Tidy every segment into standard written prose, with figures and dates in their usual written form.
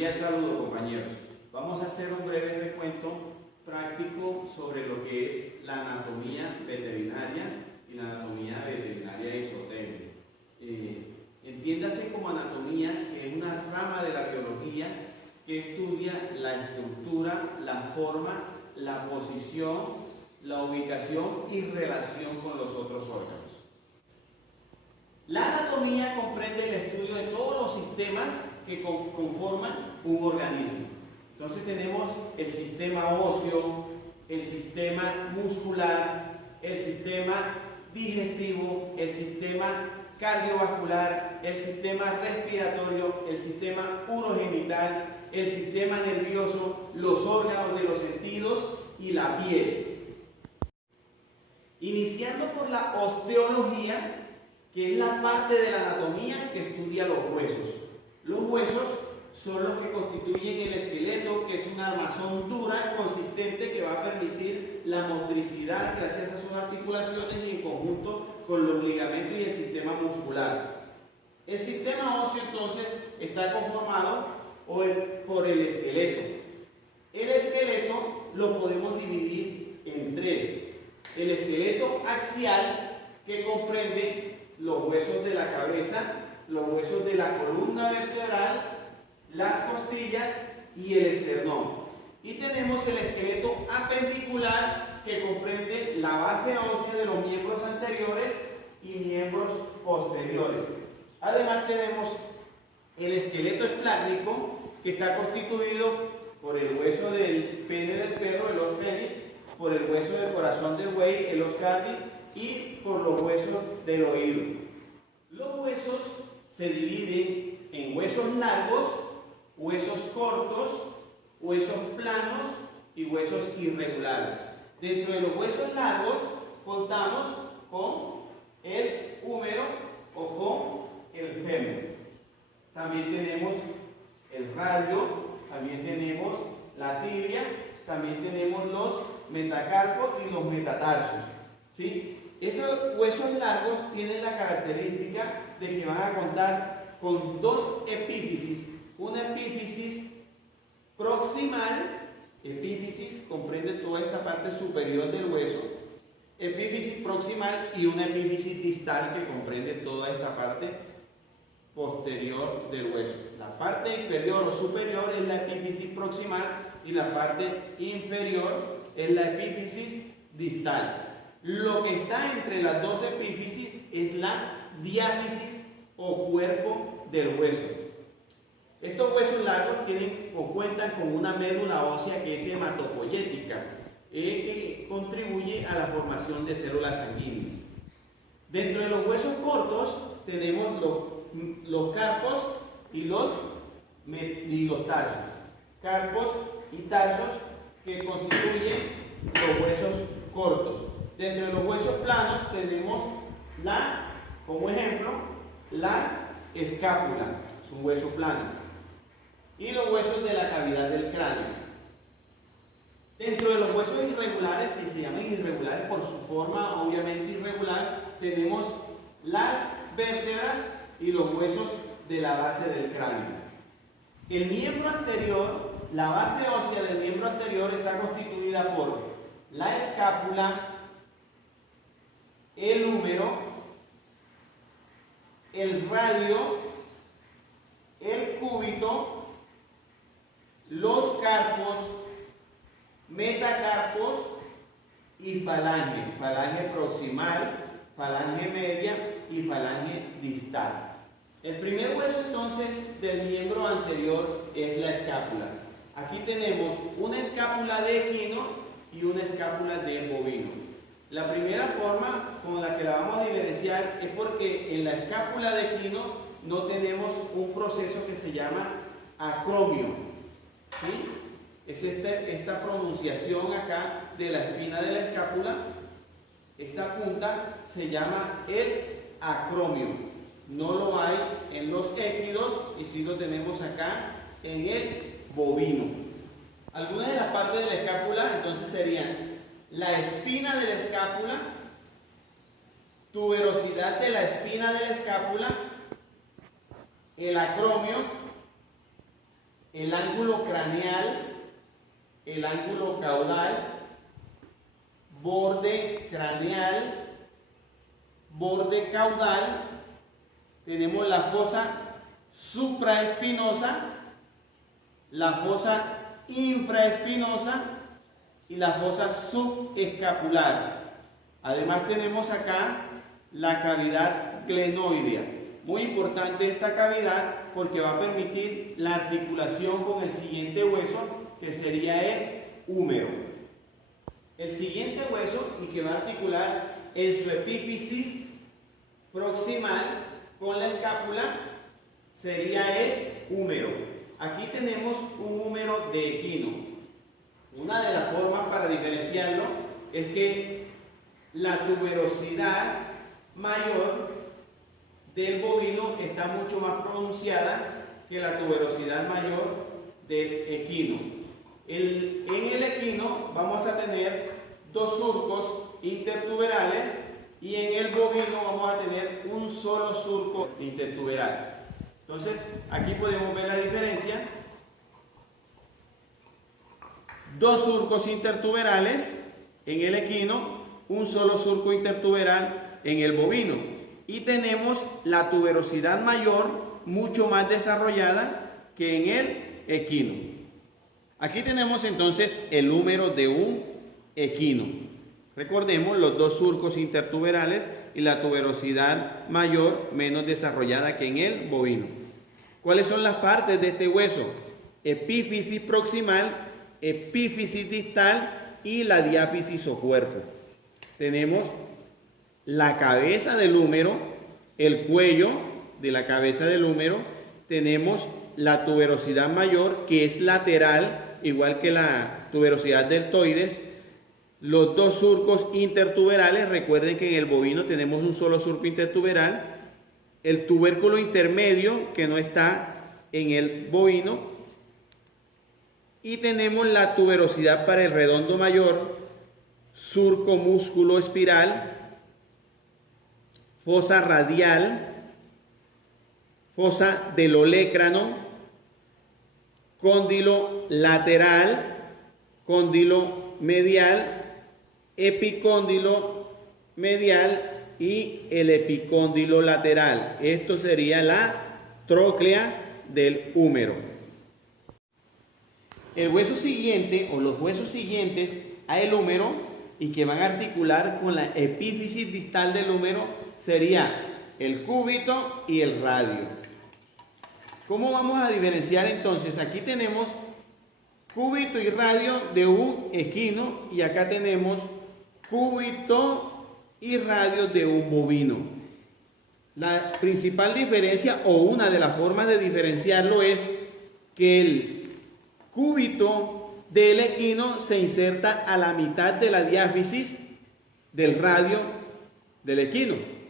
Cordial saludo, compañeros. Vamos a hacer un breve recuento práctico sobre lo que es la anatomía veterinaria y la anatomía veterinaria isotérmica. Entiéndase como anatomía, que es una rama de la biología que estudia la estructura, la forma, la posición, la ubicación y relación con los otros órganos. La anatomía comprende el estudio de todos los sistemas que conforman un organismo. Entonces tenemos el sistema óseo, el sistema muscular, el sistema digestivo, el sistema cardiovascular, el sistema respiratorio, el sistema urogenital, el sistema nervioso, los órganos de los sentidos y la piel. Iniciando por la osteología, que es la parte de la anatomía que estudia los huesos. Los huesos son los que constituyen el esqueleto, que es una armazón dura, consistente, que va a permitir la motricidad gracias a sus articulaciones y en conjunto con los ligamentos y el sistema muscular. El sistema óseo entonces está conformado por el esqueleto. El esqueleto lo podemos dividir en tres. El esqueleto axial, que comprende los huesos de la cabeza, los huesos de la columna vertebral, las costillas y el esternón. Y tenemos el esqueleto apendicular, que comprende la base ósea de los miembros anteriores y miembros posteriores. Además tenemos el esqueleto esplácnico, que está constituido por el hueso del pene del perro, el os penis, por el hueso del corazón del buey, el os cardi, y por los huesos del oído. Los huesos se dividen en huesos largos, huesos cortos, huesos planos y huesos irregulares. Dentro de los huesos largos contamos con el húmero o con el fémur. También tenemos el radio, también tenemos la tibia, también tenemos los metacarpos y los metatarsos. ¿Sí? Esos huesos largos tienen la característica de que van a contar con dos epífisis. Una epífisis proximal, epífisis comprende toda esta parte superior del hueso, epífisis proximal, y una epífisis distal que comprende toda esta parte posterior del hueso. La parte inferior o superior es la epífisis proximal y la parte inferior es la epífisis distal. Lo que está entre las dos epífisis es la diáfisis o cuerpo del hueso. Estos huesos largos tienen o cuentan con una médula ósea que es hematopoyética, que contribuye a la formación de células sanguíneas. Dentro de los huesos cortos tenemos los carpos y los tarsos. Carpos y tarsos, que constituyen los huesos cortos. Dentro de los huesos planos tenemos como ejemplo, la escápula, es un hueso plano, y los huesos de la cavidad del cráneo. Dentro de los huesos irregulares, que se llaman irregulares por su forma obviamente irregular, tenemos las vértebras y los huesos de la base del cráneo. El miembro anterior, la base ósea del miembro anterior, está constituida por la escápula, el húmero, el radio, el cúbito, los carpos, metacarpos y falange. Falange proximal, falange media y falange distal. El primer hueso entonces del miembro anterior es la escápula. Aquí tenemos una escápula de equino y una escápula de bovino. La primera forma con la que la vamos a diferenciar es porque en la escápula de equino no tenemos un proceso que se llama acromio. ¿Sí? Es esta pronunciación acá de la espina de la escápula. Esta punta se llama el acromio. No lo hay en los equinos y sí lo tenemos acá en el bovino. Algunas de las partes de la escápula entonces serían la espina de la escápula, tuberosidad de la espina de la escápula, el acromio, el ángulo craneal, el ángulo caudal, borde craneal, borde caudal, tenemos la fosa supraespinosa, la fosa infraespinosa y la fosa subescapular. Además tenemos acá la cavidad glenoidea. Muy importante esta cavidad porque va a permitir la articulación con el siguiente hueso, que sería el húmero. El siguiente hueso y que va a articular en su epífisis proximal con la escápula sería el húmero. Aquí tenemos un húmero de equino. Una de las formas para diferenciarlo es que la tuberosidad mayor del bovino está mucho más pronunciada que la tuberosidad mayor del equino. En el equino vamos a tener dos surcos intertuberales y en el bovino vamos a tener un solo surco intertuberal. Entonces, aquí podemos ver la diferencia. Dos surcos intertuberales en el equino, un solo surco intertuberal en el bovino. Y tenemos la tuberosidad mayor mucho más desarrollada que en el equino. Aquí tenemos entonces el húmero de un equino. Recordemos los dos surcos intertuberales y la tuberosidad mayor menos desarrollada que en el bovino. ¿Cuáles son las partes de este hueso? Epífisis proximal, epífisis distal y la diáfisis o cuerpo. Tenemos la cabeza del húmero, el cuello de la cabeza del húmero, tenemos la tuberosidad mayor que es lateral, igual que la tuberosidad deltoides, los dos surcos intertuberales, recuerden que en el bovino tenemos un solo surco intertuberal, el tubérculo intermedio que no está en el bovino y tenemos la tuberosidad para el redondo mayor, surco músculo espiral, fosa radial, fosa del olecrano, cóndilo lateral, cóndilo medial, epicóndilo medial y el epicóndilo lateral. Esto sería la tróclea del húmero. El hueso siguiente o los huesos siguientes al húmero y que van a articular con la epífisis distal del húmero sería el cúbito y el radio. ¿Cómo vamos a diferenciar entonces? Aquí tenemos cúbito y radio de un equino y acá tenemos cúbito y radio de un bovino. La principal diferencia o una de las formas de diferenciarlo es que el cúbito del equino se inserta a la mitad de la diáfisis del radio del equino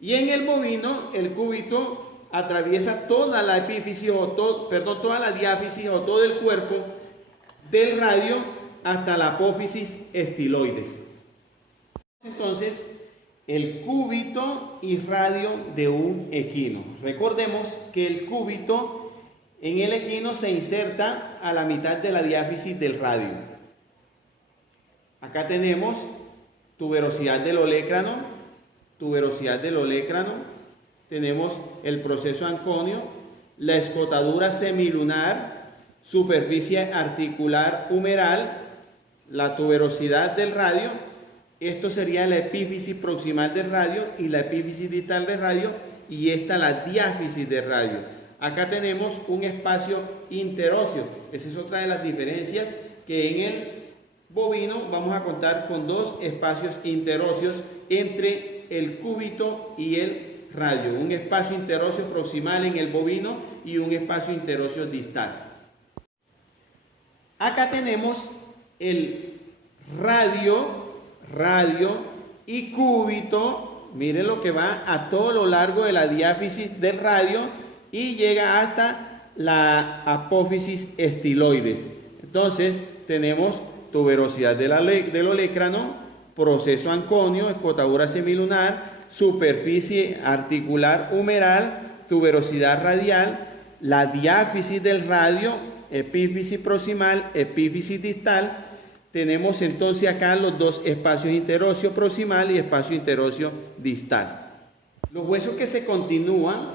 y en el bovino el cúbito atraviesa toda la epífisis toda la diáfisis o todo el cuerpo del radio hasta la apófisis estiloides. Entonces, el cúbito y radio de un equino. Recordemos que el cúbito en el equino se inserta a la mitad de la diáfisis del radio. Acá tenemos tuberosidad del olecrano, tenemos el proceso anconio, la escotadura semilunar, superficie articular humeral, la tuberosidad del radio. Esto sería la epífisis proximal del radio y la epífisis distal del radio y esta la diáfisis del radio. Acá tenemos un espacio interóseo. Esa es otra de las diferencias, que en el bovino vamos a contar con dos espacios interóseos entre el cúbito y el radio. Un espacio interóseo proximal en el bovino y un espacio interóseo distal. Acá tenemos el radio y cúbito. Miren lo que va a todo lo largo de la diáfisis del radio y llega hasta la apófisis estiloides. Entonces tenemos tuberosidad del olecrano, proceso anconio, escotadura semilunar, superficie articular humeral, tuberosidad radial, la diáfisis del radio epífisis proximal, epífisis distal. Tenemos entonces acá los dos espacios interóseo proximal y espacio interóseo distal. Los huesos que se continúan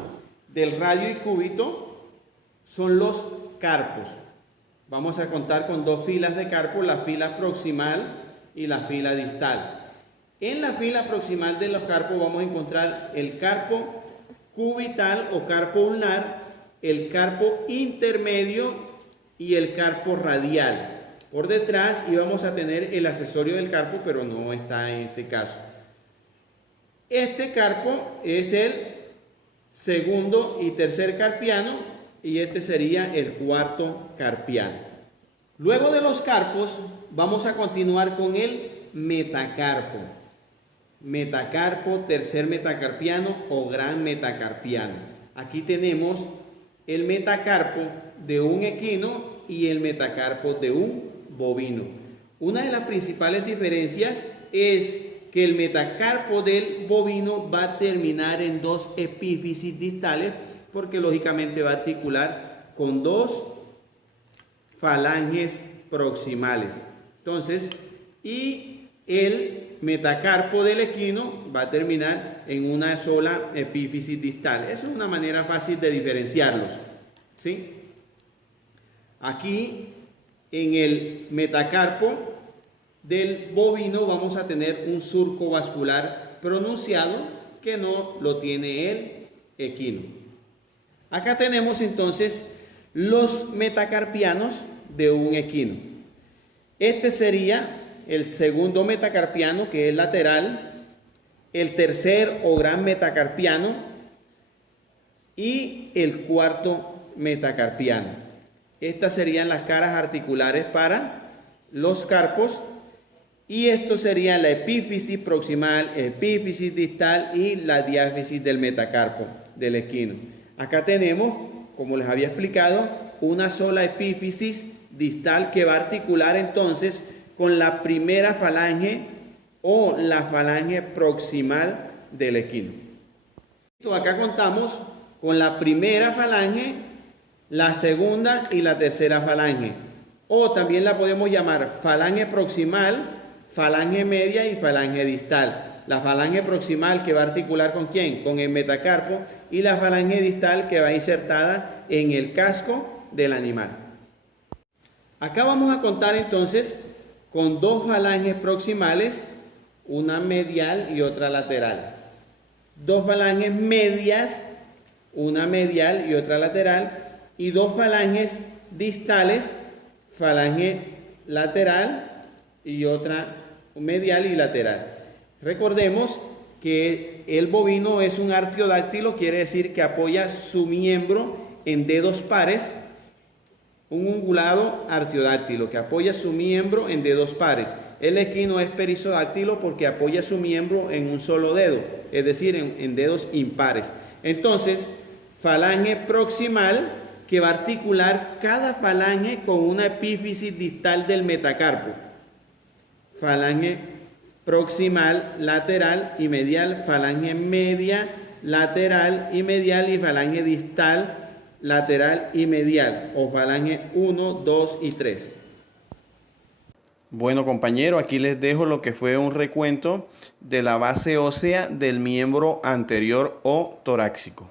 del radio y cúbito son los carpos. Vamos a contar con dos filas de carpos, la fila proximal y la fila distal. En la fila proximal de los carpos vamos a encontrar el carpo cubital o carpo ulnar, el carpo intermedio y el carpo radial. Por detrás íbamos a tener el accesorio del carpo, pero no está en este caso. Este carpo es el segundo y tercer carpiano y este sería el cuarto carpiano. Luego de los carpos vamos a continuar con el metacarpo. Metacarpo, tercer metacarpiano o gran metacarpiano. Aquí tenemos el metacarpo de un equino y el metacarpo de un bovino. Una de las principales diferencias es que el metacarpo del bovino va a terminar en dos epífisis distales porque lógicamente va a articular con dos falanges proximales. Entonces, y el metacarpo del equino va a terminar en una sola epífisis distal. Esa es una manera fácil de diferenciarlos, ¿sí? Aquí en el metacarpo del bovino vamos a tener un surco vascular pronunciado que no lo tiene el equino. Acá tenemos entonces los metacarpianos de un equino. Este sería el segundo metacarpiano, que es lateral, el tercer o gran metacarpiano y el cuarto metacarpiano. Estas serían las caras articulares para los carpos y esto sería la epífisis proximal, epífisis distal y la diáfisis del metacarpo del equino. Acá tenemos, como les había explicado, una sola epífisis distal que va a articular entonces con la primera falange o la falange proximal del equino. Acá contamos con la primera falange, la segunda y la tercera falange. O también la podemos llamar falange proximal, falange media y falange distal. La falange proximal que va a articular ¿con quién? Con el metacarpo, y la falange distal que va insertada en el casco del animal. Acá vamos a contar entonces con dos falanges proximales, una medial y otra lateral. Dos falanges medias, una medial y otra lateral, y dos falanges distales, falange lateral y otra medial y lateral. Recordemos que el bovino es un artiodáctilo, quiere decir que apoya su miembro en dedos pares, un ungulado artiodáctilo que apoya su miembro en dedos pares. El equino es perizodáctilo porque apoya su miembro en un solo dedo, es decir, en dedos impares. Entonces, falange proximal que va a articular cada falange con una epífisis distal del metacarpo. Falange proximal, lateral y medial, falange media, lateral y medial y falange distal, lateral y medial, o falange 1, 2 y 3. Bueno, compañero, aquí les dejo lo que fue un recuento de la base ósea del miembro anterior o torácico.